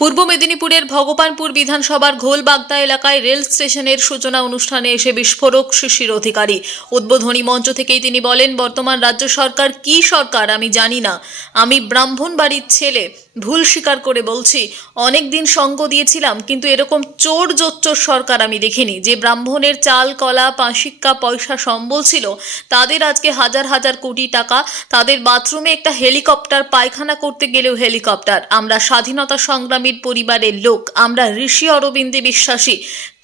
পূর্ব মেদিনীপুরের ভগবানপুর বিধানসভার ঘোলবাগদা এলাকায় রেল স্টেশনের সূচনা অনুষ্ঠানে এসে বিস্ফোরক শিশির অধিকারী। উদ্বোধনী মঞ্চ থেকেই তিনি বলেন, বর্তমান রাজ্য সরকার কি সরকার আমি জানি না। আমি ব্রাহ্মণ বাড়ির ছেলে, ভুল স্বীকার করে বলছি অনেক দিন সঙ্গ দিয়েছিলাম, কিন্তু এরকম চোর জোচ্চোর সরকার আমি দেখিনি। যে ব্রাহ্মণের চাল, কলা, পাঁশিক্কা, পয়সা সম্বল ছিল, তাদের আজকে হাজার হাজার কোটি টাকা, তাদের বাথরুমে একটা হেলিকপ্টার, পায়খানা করতে গেলেও হেলিকপ্টার। আমরা স্বাধীনতা সংগ্রামীর পরিবারের লোক, আমরা ঋষি অরবিন্দে বিশ্বাসী।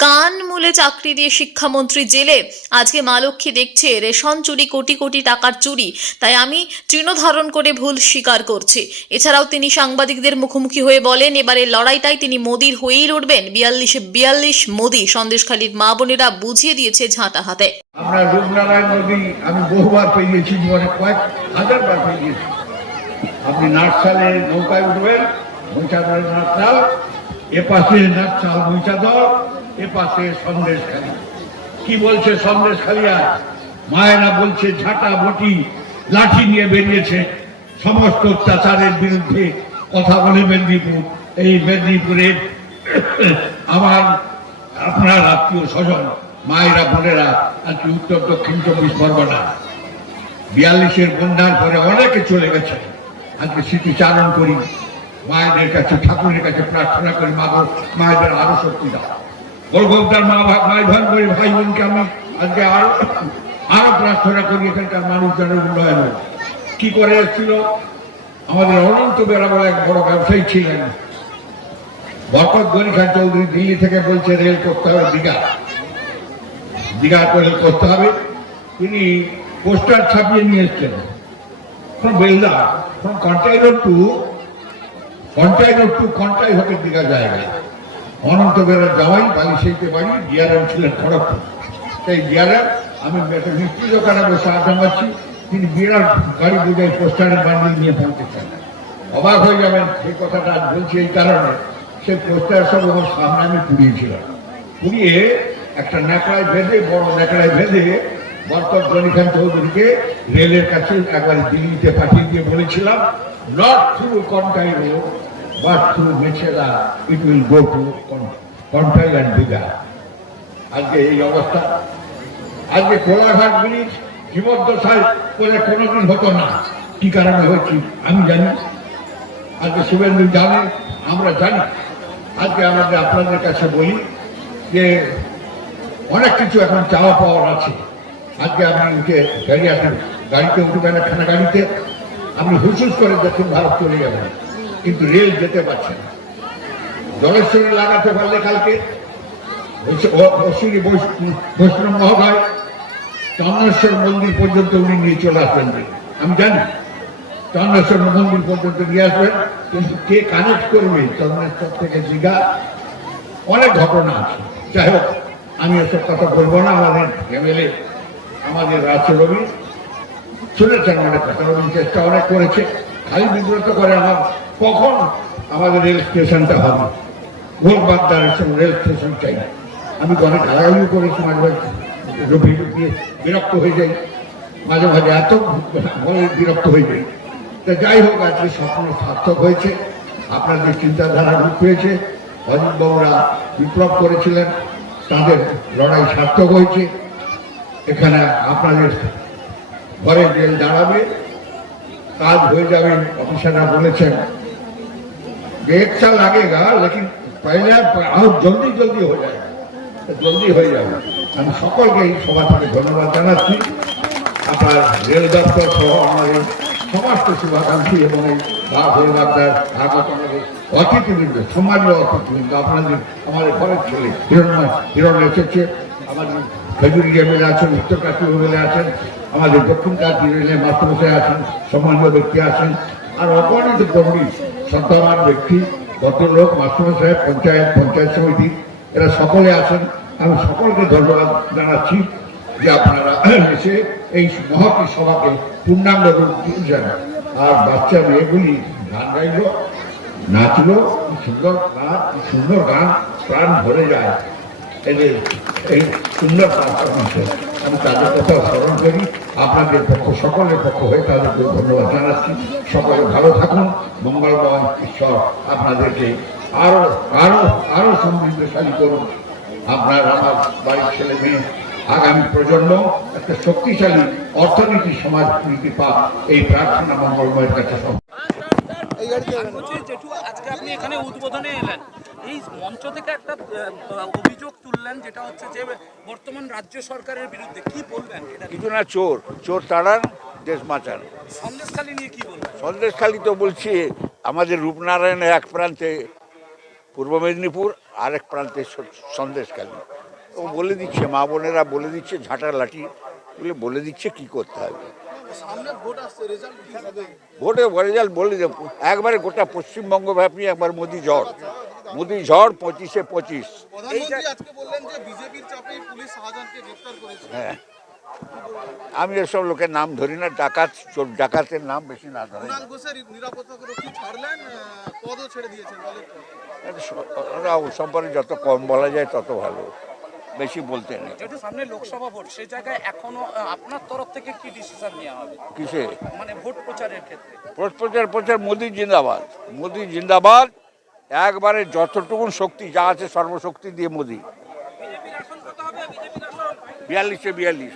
কান মূলে চাকরি দিয়ে শিক্ষামন্ত্রী জেলে, আজকে মা লক্ষ্মী দেখছে রেশন চুরি, কোটি কোটি টাকার চুরি, তাই আমি তৃণধারণ করে ভুল স্বীকার করছি। এছাড়াও তিনি সাংবাদিকদের মুখোমুখি হয়ে বলেন এবারে লড়াইটাই তিনি মোদির হয়েই লড়বেন। বিয়াল্লিশে, বিয়াল্লিশ মোদি সন্দেশখালীর মা বোনেরা বুঝিয়ে দিয়েছে ঝাঁটা হাতে। আমরা রূপনারায়ণ আমি বহুবার জীবনে কয়েক আপনি নাটসালে নৌকায় উঠবেন মহিষাদলের নাটসাল এ পাশে নাটসাল মহিষাদল এ পাশে সন্দেশখালী কি বলছে সন্দেশখালিয়া মায়েরা বলছে ঝাঁটা বটি, লাঠি নিয়ে বেরিয়েছে। সমস্ত অত্যাচারের বিরুদ্ধে কথা বলে মেদিনীপুর। এই মেদিনীপুরের আমার আপনার আত্মীয় স্বজন, মায়েরা বোনেরা, আজকে উত্তর দক্ষিণ চব্বিশ পরগনা। বিয়াল্লিশের বন্যার পরে অনেকে চলে গেছে। আজকে স্মৃতিচারণ করি। মায়েদের কাছে, ঠাকুরের কাছে প্রার্থনা করি, মা মায়েদের আরও শক্তি দাও। গোলগোপদার মা মাই ভান করি ভাই বোনকে আমি আজকে আরও আরও প্রার্থনা করি, এখানকার মানুষজনের উন্নয়ন। কি করে এসেছিল? আমাদের অনন্ত বেড়া এক বড় ব্যবসায়ী ছিলেন। বরকত গনি চৌধুরী দিল্লি থেকে বলছে, রেল করতে হবে দীঘা। দীঘা করে করতে হবে। তিনি পোস্টার ছাপিয়ে নিয়ে এসছেন। বেলদা কন্টাইনার টু কন্টাইনার টু কন্টাই হতে দীঘা জায়গা অনন্ত বেড়ার যাওয়াই বালি সেইতে বাড়ি ডিআরএম ছিলেন খড়গপুর। সেই ডিআরএম, আমি একটা মিস্ত্রি দোকানে বসে আড্ডা মারছি, তিনি বিরাট গাড়ি বুঝাই পোস্টারের বান্ডিল নিয়ে পৌঁছেছেন অবাক হয়ে যাবেন সেই কথাটা আজ বলছি এই কারণে। সেই পোস্টার সব আমার সামনে আমি পুড়িয়েছিলাম। পুড়িয়ে একটা ন্যাকড়ায় বেঁধে, বড় ন্যাকড়ায় বরকত গনি খান চৌধুরীকে রেলের কাছে একবার দিল্লিতে পাঠিয়ে দিয়ে বলেছিলাম not through Contai road but through Mecheda it will go to Contai and Digha আজকে এই অবস্থা। আজকে কোলাঘাট ব্রিজ জীবদ্দশায় করে কোনোদিন হতো না। কি কারণে হয়েছে, আমি জানি। আজকে শুভেন্দু জানে, আমরা জানি। আজকে আমাদের আপনাদের কাছে বলি যে, অনেক কিছু এখন চাওয়া পাওয়ার আছে। আজকে আপনি উঠে গাড়ি আসেন। গাড়িতে উঠবেন, একখানা গাড়িতে। আপনি হুসুস করে দক্ষিণ ভারত চলে যাবেন। কিন্তু রেল যেতে পারছে না। জলেশ্বরে লাগাতে পারলে কালকে অশ্বিনী বৈষ্ণব মহোদয় চন্দ্রেশ্বর মন্দির পর্যন্ত উনি নিয়ে চলে আসবেন। আমি জানি চন্দ্রেশ্বর মন্দির পর্যন্ত নিয়ে আসবেন, কিন্তু কে কানেক্ট করবে চন্দ্রেশ্বর থেকে দীঘা? অনেক ঘটনা আছে। যাই হোক, আমি এসব কথা বলব না। আমাদের এমএলএ আমাদের রাজ্য রবি শুনেছেন অনেক কথা। রবি চেষ্টা অনেক করেছে। খালি বিব্রত করে আমার কখন আমাদের রেল স্টেশনটা হবে? ভোর বাগদার রেল স্টেশন চাই আমি অনেক গালাগালিও করেছি মাঝে মাঝে বিরক্ত হয়ে যাই। মাঝে মাঝে এত বিরক্ত হয়ে যাই। তা যাই হোক, আজকে স্বপ্ন সার্থক হয়েছে। আপনাদের চিন্তাধারা রূপ পেয়েছে। অজিত বাবুরা বিপ্লব করেছিলেন। তাদের লড়াই সার্থক হয়েছে। এখানে আপনাদের ঘরে জেল দাঁড়াবে। কাজ হয়ে যাবে, অফিসাররা বলেছেন। एक साल लगेगा लेकिन पहले और जल्दी जल्दी हो जाएगा জলদি হয়ে যাবে আমি সকলকে এই সভা থেকে ধন্যবাদ জানাচ্ছি আপনার রেল দপ্তর সহ আমাদের সমস্ত শুভাকাঙ্ক্ষী এবং এই ভোলবাগদার আগত আমাদের অতিথিবৃন্দ সমাজীয় অতিথিবৃন্দ আপনাদের আমাদের ঘরের ছেলে হিরণময় হিরণ এসেছে আমাদের খেজুরি এমএলএ আছেন উত্তরকাশী এমএলএ আছেন আমাদের দক্ষিণ কাশী রেলে মাস্টারমশাই আছেন সম্মানীয় ব্যক্তি আছেন আর অপরাধিত কর্মী সন্তান ব্যক্তি ভদ্রলোক মাস্টারমশাই পঞ্চায়েত পঞ্চায়েত সমিতি, এরা সকলে আছেন। আমি সকলকে ধন্যবাদ জানাচ্ছি যে আপনারা এসে এই মহতি সভাকে পূর্ণাঙ্গ রূপ দিয়েছেন। আর বাচ্চা মেয়েগুলি গান গাইল, নাচলো সুন্দর নাচ সুন্দর গান, প্রাণ ভরে যায়। এদের এই সুন্দর আমি তাদের কথা স্মরণ করি। আপনাদের পক্ষ সকলের পক্ষ হয়ে তাদেরকে ধন্যবাদ জানাচ্ছি। সকলে ভালো থাকুন। মঙ্গলময় ঈশ্বর আপনাদেরকে আরও আরও আরও সমৃদ্ধশালী করুন আপনার আমার বাড়ির ছেলে মেয়ে আগামী প্রজন্ম একটা শক্তিশালী অর্থনীতি সমাজ নীতি পাক। এই প্রার্থনা মঙ্গলময়ের কাছে আজকে আপনি এখানে উদ্বোধনে এলেন। এই মঞ্চ থেকে একটা অভিযোগ তুললেন যেটা হচ্ছে যে বর্তমান রাজ্য সরকারের বিরুদ্ধে কি বলবেন? কিছু না চোর। চোর তাড়ান দেশ বাঁচান। সন্দেশখালী নিয়ে কি বলবেন? সন্দেশখালী তো বলছি আমাদের রূপনারায়ণের এক প্রান্তে পূর্ব মেদিনীপুর আরেক প্রান্তে সন্দেশখালী। ও বলে দিচ্ছে মা বোনেরা বলে দিচ্ছে ঝাঁটা লাঠি বলে বলে দিচ্ছে কি করতে হবে? ভোটে রেজাল্ট বলে দেব। একবারে গোটা পশ্চিমবঙ্গ ব্যাপী একবার মোদি ঝড় মোদি ঝড় পঁচিশে পঁচিশ। প্রধানমন্ত্রী আজকে বললেন যে বিজেপির চাপে পুলিশ শাহজাহানকে গ্রেফতার করেছে। হ্যাঁ। আমি এসব লোকের নাম ধরি না ডাকাত চোর ডাকাতের নাম বেশি না ধরে সম্পর্কে যত কম বলা যায় তত ভালো বেশি বলতে নেই। যেহেতু সামনে লোকসভা ভোট সেই জায়গায় এখনও আপনার তরফ থেকে কি ডিসিশন নেওয়া হবে? কিসে? মানে ভোট প্রচারের ক্ষেত্রে। প্রচ- প্রচার প্রচার মোদি জিন্দাবাদ মোদি জিন্দাবাদ। একবারে যতটুকুন শক্তি যা আছে সর্বশক্তি দিয়ে মোদি। বিয়াল্লিশে বিয়াল্লিশ।